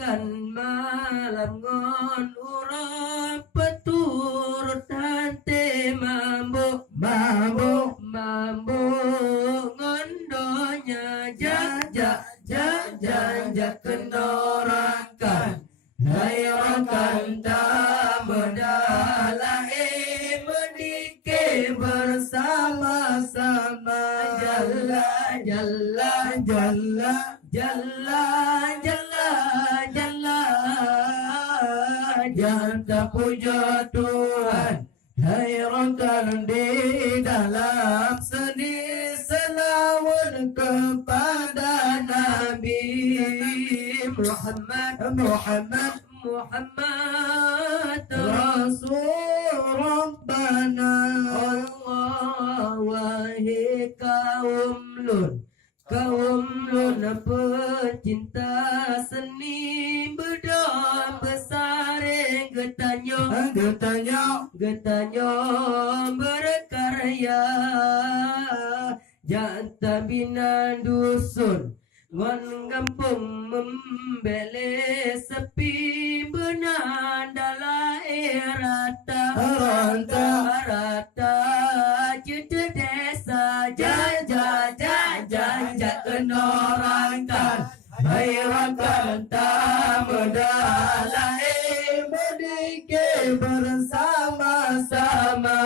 kan malam ngon urap peturut hante mambo ngondonya jajak kendorakan hayrakan tamedalae mendike bersama-sama jalla puja Tuhan hayrakan di dalam seni selawat kepada Nabi Muhammad Rasul Rabbana Allah wahai kaum lun pecinta seni bedom besar getanyo berkarya jantan bina dusun ngon kampung membele sepi benandala rata cita desa jajak kenorankan hayrakan tamedala mendike bersama-sama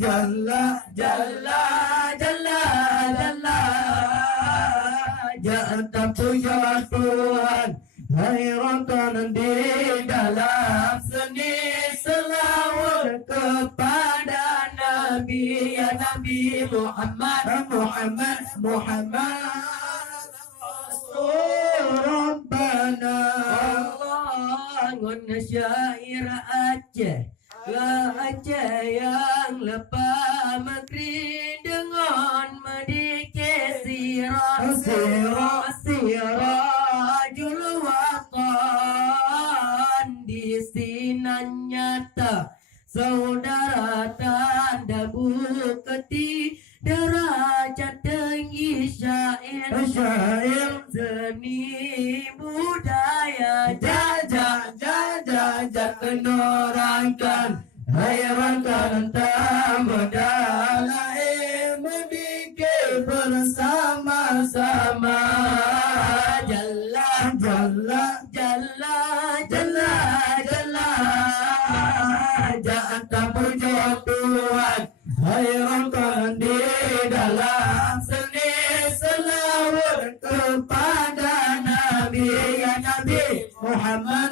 jalla jantan puja Tuhan hayrakan di dalam seni selawat kepada Nabi ya Nabi Muhammad Rasul Rabbana Allah ngon syair Aceh yang lepas maghrib dengan medike sirajul watan di sinan nyata saudara tanda bukti derajat tinggi syair seni budaya jajak kenorankan hayrakan tamedala mendike bersama-sama jalla jantan puja Tuhan hayrakan di dalam seni selawat kepada Nabi ya Nabi Muhammad